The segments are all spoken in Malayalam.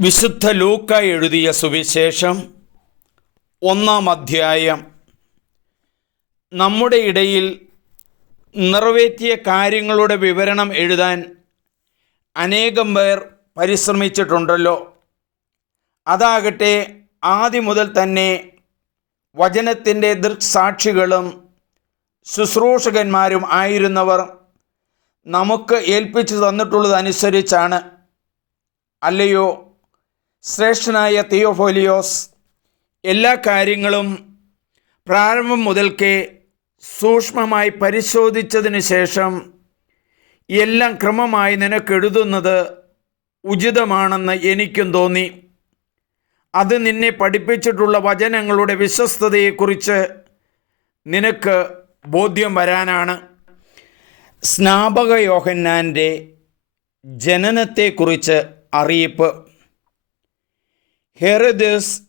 വിശുദ്ധ ലൂക്ക എഴുതിയ സുവിശേഷം ഒന്നാം അധ്യായം. നമ്മുടെ ഇടയിൽ നിറവേറ്റിയ കാര്യങ്ങളുടെ വിവരണം എഴുതാൻ അനേകം പേർ പരിശ്രമിച്ചിട്ടുണ്ടല്ലോ. അതാകട്ടെ ആദ്യം മുതൽ തന്നെ വചനത്തിന്റെ ദൃക്സാക്ഷികളും ശുശ്രൂഷകന്മാരും ആയിരുന്നവർ നമുക്ക് ഏൽപ്പിച്ചു തന്നിട്ടുള്ളതനുസരിച്ചാണ്. അല്ലയോ? ശ്രേഷ്ഠനായ തിയോഫോലിയോസ് എല്ലാ കാര്യങ്ങളും പ്രാരംഭം മുതൽക്കേ സൂക്ഷ്മമായി പരിശോധിച്ചതിന് ശേഷം എല്ലാം ക്രമമായി നിനക്കെഴുതുന്നത് ഉചിതമാണെന്ന് എനിക്കും തോന്നി. അത് നിന്നെ പഠിപ്പിച്ചിട്ടുള്ള വചനങ്ങളുടെ വിശ്വസ്തതയെക്കുറിച്ച് നിനക്ക് ബോധ്യം വരാനാണ്. സ്നാപക യോഹന്നാന്റെ ജനനത്തെക്കുറിച്ച് അറിയിപ്പ്. ഹെറദസ്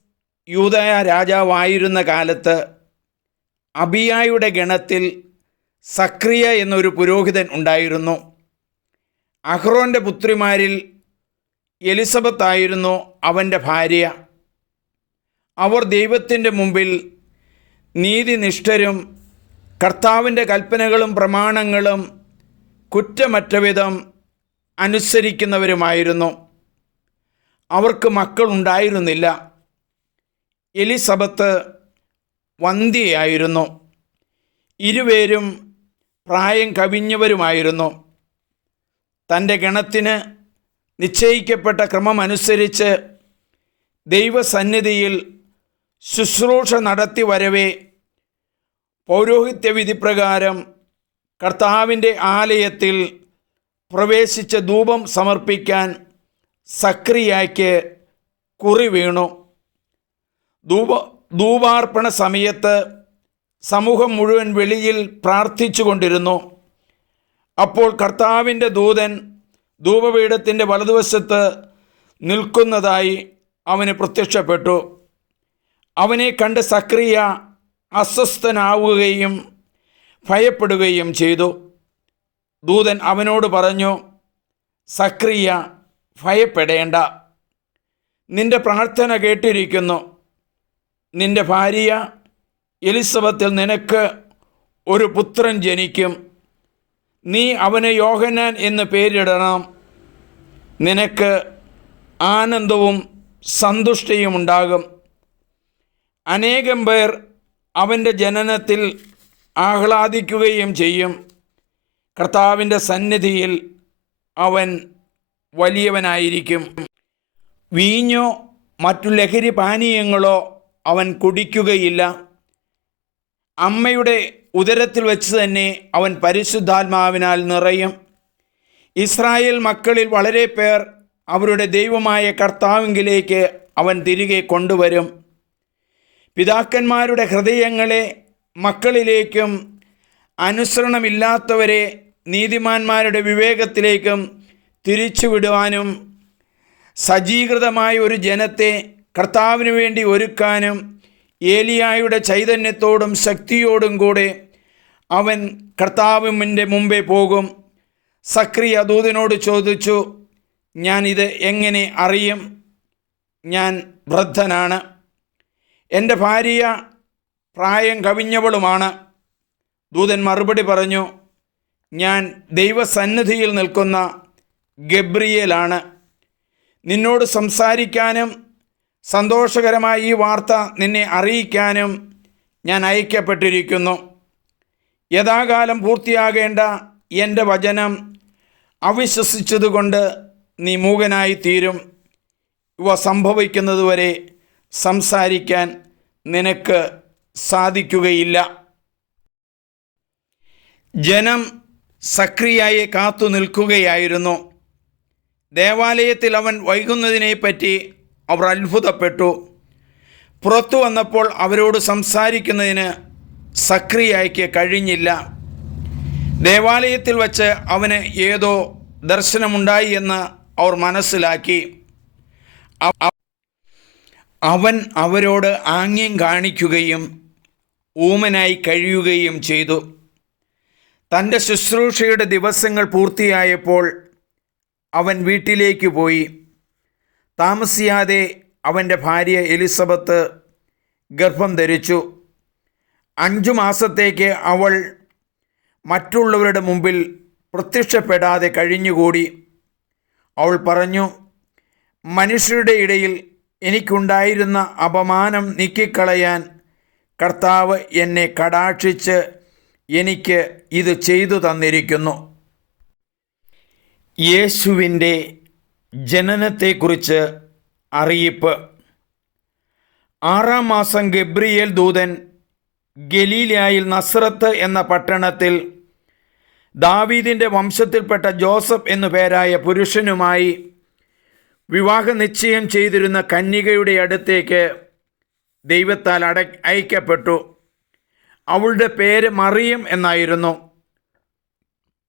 യൂതയ രാജാവായിരുന്ന കാലത്ത് അബിയായുടെ ഗണത്തിൽ സക്രിയ എന്നൊരു പുരോഹിതൻ ഉണ്ടായിരുന്നു. അഹ്റോന്റെ പുത്രിമാരിൽ എലിസബത്ത് ആയിരുന്നു അവന്റെ ഭാര്യ. അവർ ദൈവത്തിന്റെ മുമ്പിൽ നീതിനിഷ്ഠരും കർത്താവിന്റെ കൽപ്പനകളും പ്രമാണങ്ങളും കുറ്റമറ്റവിധം അനുസരിക്കുന്നവരുമായിരുന്നു. അവർക്ക് മക്കളുണ്ടായിരുന്നില്ല. എലിസബത്ത് വന്ധ്യയായിരുന്നു. ഇരുവേരും പ്രായം കവിഞ്ഞവരുമായിരുന്നു. തന്റെ ഗണത്തിന് നിശ്ചയിക്കപ്പെട്ട ക്രമമനുസരിച്ച് ദൈവസന്നിധിയിൽ ശുശ്രൂഷ നടത്തി വരവേ. പൗരോഹിത്യ വിധിപ്രകാരം കർത്താവിന്റെ ആലയത്തിൽ പ്രവേശിച്ച ധൂപം സമർപ്പിക്കാൻ സക്രിയയ്ക്ക് കുറി വീണു. ധൂപ ധൂപാർപ്പണ സമയത്ത് സമൂഹം മുഴുവൻ വെളിയിൽ പ്രാർത്ഥിച്ചു കൊണ്ടിരുന്നു അപ്പോൾ കർത്താവിന്റെ ദൂതൻ ധൂപപീഠത്തിന്റെ വലതുവശത്ത് നിൽക്കുന്നതായി അവന് പ്രത്യക്ഷപ്പെട്ടു. അവനെ കണ്ട് സക്രിയ അസ്വസ്ഥനാവുകയും ഭയപ്പെടുകയും ചെയ്തു. ദൂതൻ അവനോട് പറഞ്ഞു സക്രിയ ഭയപ്പെടേണ്ട. നിന്റെ പ്രാർത്ഥന കേട്ടിരിക്കുന്നു. നിന്റെ ഭാര്യ എലിസബത്തിൽ നിനക്ക് ഒരു പുത്രൻ ജനിക്കും. നീ അവന് യോഹനാൻ എന്ന് പേരിടണം. നിനക്ക് ആനന്ദവും സന്തുഷ്ടിയും ഉണ്ടാകും. അനേകം പേർ അവന്റെ ജനനത്തിൽ ആഹ്ലാദിക്കുകയും ചെയ്യും. കർത്താവിന്റെ സന്നിധിയിൽ അവൻ വലിയവനായിരിക്കും. വീഞ്ഞോ മറ്റു ലഹരി പാനീയങ്ങളോ അവൻ കുടിക്കുകയില്ല. അമ്മയുടെ ഉദരത്തിൽ വെച്ച് തന്നെ അവൻ പരിശുദ്ധാത്മാവിനാൽ നിറയും. ഇസ്രായേൽ മക്കളിൽ വളരെ പേർ അവരുടെ ദൈവമായ കർത്താവിങ്കിലേക്ക് അവൻ തിരികെ കൊണ്ടുവരും. പിതാക്കന്മാരുടെ ഹൃദയങ്ങളെ മക്കളിലേക്കും അനുസരണമില്ലാത്തവരെ നീതിമാന്മാരുടെ വിവേകത്തിലേക്കും തിരിച്ചുവിടുവാനും സജ്ജീകൃതമായ ഒരു ജനത്തെ കർത്താവിന് വേണ്ടി ഒരുക്കാനും ഏലിയായുടെ ചൈതന്യത്തോടും ശക്തിയോടും കൂടെ അവൻ കർത്താവിന്റെ മുമ്പേ പോകും. സക്രിയ ദൂതനോട് ചോദിച്ചു ഞാൻ ഇത് എങ്ങനെ അറിയും? ഞാൻ വൃദ്ധനാണ്. എന്റെ ഭാര്യ പ്രായം കവിഞ്ഞവളുമാണ്. ദൂതൻ മറുപടി പറഞ്ഞു ഞാൻ ദൈവസന്നിധിയിൽ നിൽക്കുന്ന ഗബ്രിയേലാണ്. നിന്നോട് സംസാരിക്കാനും സന്തോഷകരമായ ഈ വാർത്ത നിന്നെ അറിയിക്കാനും ഞാൻ അയക്കപ്പെട്ടിരിക്കുന്നു. യഥാകാലം പൂർത്തിയാകേണ്ട എന്റെ വചനം അവിശ്വസിച്ചതുകൊണ്ട് നീ മൂകനായി തീരും. ഇവ സംഭവിക്കുന്നതുവരെ സംസാരിക്കാൻ നിനക്ക് സാധിക്കുകയില്ല. ജനം സക്രിയായി കാത്തു നിൽക്കുകയായിരുന്നു ദേവാലയത്തിൽ അവൻ വൈകുന്നതിനെപ്പറ്റി അവർ അത്ഭുതപ്പെട്ടു. പുറത്തു വന്നപ്പോൾ അവരോട് സംസാരിക്കുന്നതിന് സക്രിയായ്ക്ക് കഴിഞ്ഞില്ല. ദേവാലയത്തിൽ വച്ച് അവന് ഏതോ ദർശനമുണ്ടായി എന്ന് അവർ മനസ്സിലാക്കി. അവൻ അവരോട് ആംഗ്യം കാണിക്കുകയും ഊമനായി കഴിയുകയും ചെയ്തു. തന്റെ ശുശ്രൂഷയുടെ ദിവസങ്ങൾ പൂർത്തിയായപ്പോൾ അവൻ വീട്ടിലേക്ക് പോയി. താമസിയാതെ അവന്റെ ഭാര്യ എലിസബത്ത് ഗർഭം ധരിച്ചു. അഞ്ചു മാസത്തേക്ക് അവൾ മറ്റുള്ളവരുടെ മുമ്പിൽ പ്രത്യക്ഷപ്പെടാതെ കഴിഞ്ഞുകൂടി. അവൾ പറഞ്ഞു മനുഷ്യരുടെ ഇടയിൽ എനിക്കുണ്ടായിരുന്ന അപമാനം നീക്കിക്കളയാൻ കർത്താവ് എന്നെ കടാക്ഷിച്ച് എനിക്ക് ഇത് ചെയ്തു തന്നിരിക്കുന്നു. യേശുവിന്റെ ജനനത്തെക്കുറിച്ച് അറിയിപ്പ്. ആറാം മാസം ഗബ്രിയേൽ ദൂതൻ ഗലീലയായിൽ നസ്രത്ത് എന്ന പട്ടണത്തിൽ ദാവീദിന്റെ വംശത്തിൽപ്പെട്ട ജോസഫ് എന്നു പേരായ പുരുഷനുമായി വിവാഹ നിശ്ചയം ചെയ്തിരുന്ന കന്യകയുടെ അടുത്തേക്ക് ദൈവത്താൽ അട അയക്കപ്പെട്ടു. അവളുടെ പേര് മറിയം എന്നായിരുന്നു.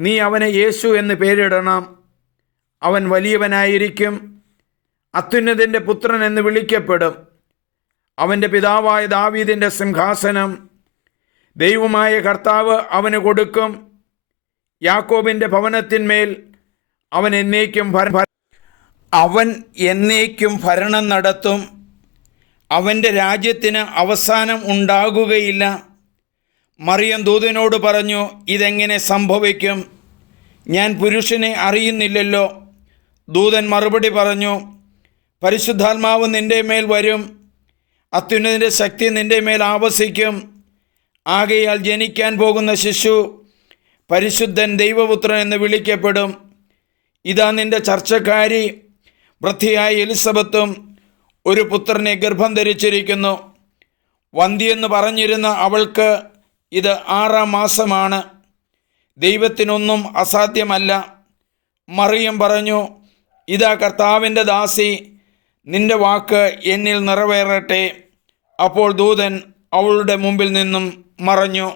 നീ അവനെ യേശു എന്ന് പേരിടണം. അവൻ വലിയവനായിരിക്കും. അത്യുന്നതിന്റെ പുത്രൻ എന്ന് വിളിക്കപ്പെടും. അവന്റെ പിതാവായ ദാവീദിന്റെ സിംഹാസനം. ദൈവമായ കർത്താവ് അവന് കൊടുക്കും. യാക്കോബിന്റെ ഭവനത്തിന്മേൽ അവൻ എന്നേക്കും ഭര അവൻ എന്നേക്കും ഭരണം നടത്തും. അവന്റെ രാജ്യത്തിന് അവസാനം ഉണ്ടാകുകയില്ല. മറിയം ദൂതനോട് പറഞ്ഞു ഇതെങ്ങനെ സംഭവിക്കും? ഞാൻ പുരുഷനെ അറിയുന്നില്ലല്ലോ. ദൂതൻ മറുപടി പറഞ്ഞു പരിശുദ്ധാത്മാവ് നിന്റെ മേൽ വരും. അത്യുന്നതിന്റെ ശക്തി നിന്റെ മേൽ ആവസിക്കും. ആകയാൽ ജനിക്കാൻ പോകുന്ന ശിശു പരിശുദ്ധൻ ദൈവപുത്രൻ എന്ന് വിളിക്കപ്പെടും. ഇതാ നിന്റെ ചർച്ചക്കാരി. വൃത്തിയായ എലിസബത്തും ഒരു പുത്രനെ ഗർഭം ധരിച്ചിരിക്കുന്നു. വന്തിയെന്ന് പറഞ്ഞിരുന്ന അവൾക്ക് ഇത് ആറാം മാസമാണ്. ദൈവത്തിനൊന്നും അസാധ്യമല്ല. മറിയം പറഞ്ഞു ഇതാ കർത്താവിന്റെ ദാസി നിന്റെ വാക്ക് എന്നിൽ നിറവേറട്ടെ. അപ്പോൾ ദൂതൻ അവളുടെ മുമ്പിൽ നിന്നും മറഞ്ഞു.